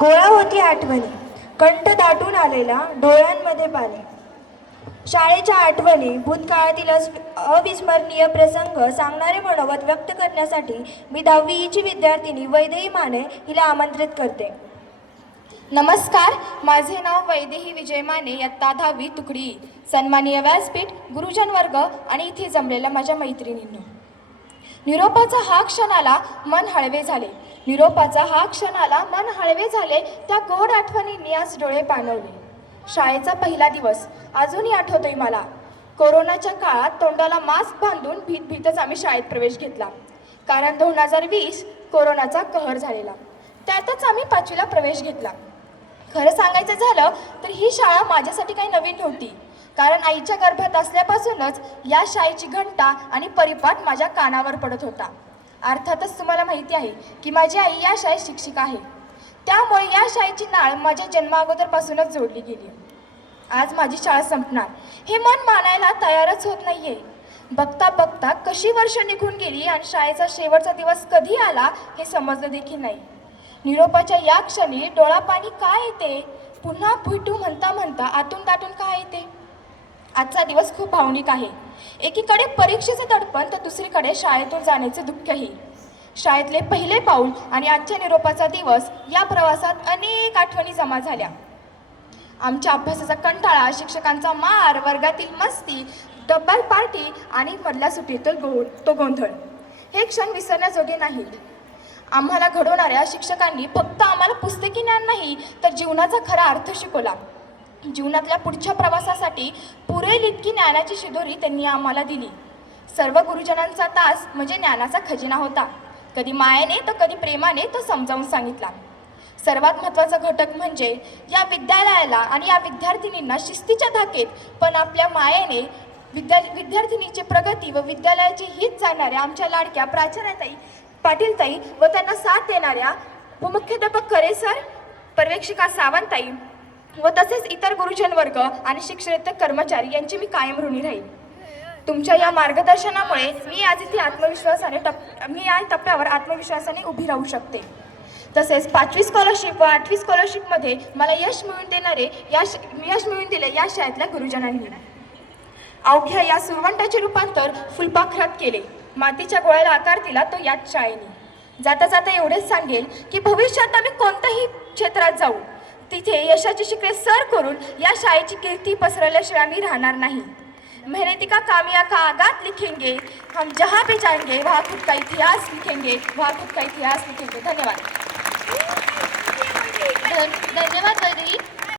गोळा होती आठवणी, कंठ दाटून आलेला डोळ्यांमध्ये पाणी. शाळेच्या आठवणी, भूतकाळातील अविस्मरणीय प्रसंग सांगणारे मनोगत व्यक्त करण्यासाठी मी 10वीची विद्यार्थिनी वैदेही माने हिला आमंत्रित करते. नमस्कार, माझे नाव वैदेही विजय माने, इयत्ता 10वी तुकडी. सन्माननीय व्यासपीठ, गुरुजन वर्ग आणि इथे जमलेल्या माझ्या मैत्रिणींनो, निरोपाचा हा क्षणाला मन हळवे झाले. निरोपाचा हा क्षणाला मन हळवे झाले. त्या गोड आठवणींनी आज डोळे पाणवले. शाळेचा पहिला दिवस अजूनही आठवतोय मला. कोरोनाच्या काळात तोंडाला मास्क बांधून भीत भीतच आम्ही शाळेत प्रवेश घेतला, कारण 2020 कोरोनाचा कहर झालेला. त्यातच आम्ही 5वीला प्रवेश घेतला. खरं सांगायचं झालं तर ही शाळा माझ्यासाठी काही नवीन नव्हती, कारण आईच्या गर्भात असल्यापासूनच या शाळेची घंटा आणि परिपाठ माझ्या कानावर पडत होता. अर्थातच तुम्हाला माहिती आहे की माझी आई या शाळेत शिक्षिका आहे, त्यामुळे या शाळेची नाळ माझ्या जन्माअगोदरपासूनच जोडली गेली. आज माझी शाळा संपणार हे मन मानायला तयारच होत नाहीये. बघता बघता कशी वर्ष निघून गेली आणि शाळेचा शेवटचा दिवस कधी आला हे समजलं देखील नाही. निरोपाच्या या क्षणी डोळापाणी का येते, पुन्हा भेटू म्हणता म्हणता आतून दाटून का येते. आजचा दिवस खूप भावनिक आहे. एकीकडे परीक्षेचे दडपण तर दुसरीकडे शाळेतून जाण्याचे दुःखही. शाळेतले पहिले पाऊल आणि आजच्या निरोपाचा दिवस, या प्रवासात अनेक आठवणी जमा झाल्या. आमच्या अभ्यासाचा कंटाळा, शिक्षकांचा मार, वर्गातील मस्ती, डब्बा पार्टी आणि मधल्या सुट्टीतील तो गोंधळ हे क्षण विसरण्याजोगे नाहीत. आम्हाला घडवणाऱ्या शिक्षकांनी फक्त आम्हाला पुस्तकी ज्ञान नाही तर जीवनाचा खरा अर्थ शिकवला. जीवनातल्या पुढच्या प्रवासासाठी पुरेल इतकी ज्ञानाची शिदोरी त्यांनी आम्हाला दिली. सर्व गुरुजनांचा तास म्हणजे ज्ञानाचा खजिना होता. कधी मायेने तर कधी प्रेमाने तो समजावून सांगितला. सर्वात महत्त्वाचा घटक म्हणजे या विद्यालयाला आणि या विद्यार्थिनींना शिस्तीच्या धाकेत पण आपल्या मायेने विद्यार्थिनीची प्रगती व विद्यालयाचे हित जाणणाऱ्या आमच्या लाडक्या प्राचार्याताई, पाटीलताई व त्यांना साथ देणाऱ्या उपमुख्याध्यापक खरे सर, पर्यवेक्षिका सावंतताई व तसेच इतर गुरुजन वर्ग आणि शिक्षणेतर कर्मचारी यांची मी कायम ऋणी राहील. तुमच्या या मार्गदर्शनामुळे मी आज इथे या टप्प्यावर आत्मविश्वासाने उभी राहू शकते. तसेच 5वी स्कॉलरशिप व 8वी स्कॉलरशिपमध्ये मला यश मिळवून दिले या शाळेतल्या गुरुजनांनी. अवघ्या या सुरवंटाचे रूपांतर फुलपाखरात केले. मातीच्या गोळ्याला आकार दिला तो याच शाळेने. जाता जाता एवढेच सांगेल की भविष्यात आम्ही कोणत्याही क्षेत्रात जाऊ तिथे यशाचे शिखरे सर करून या शाळेची कीर्ती पसरवल्याशिवाय आम्ही राहणार नाही. मेहनती का कामया का आगात लिखेंगे, हम जहाँ पे जाएंगे वहाँ खुद का इतिहास लिखेंगे, वहाँ खुद का इतिहास लिखेंगे. धन्यवाद. धन्यवाद वैदेही.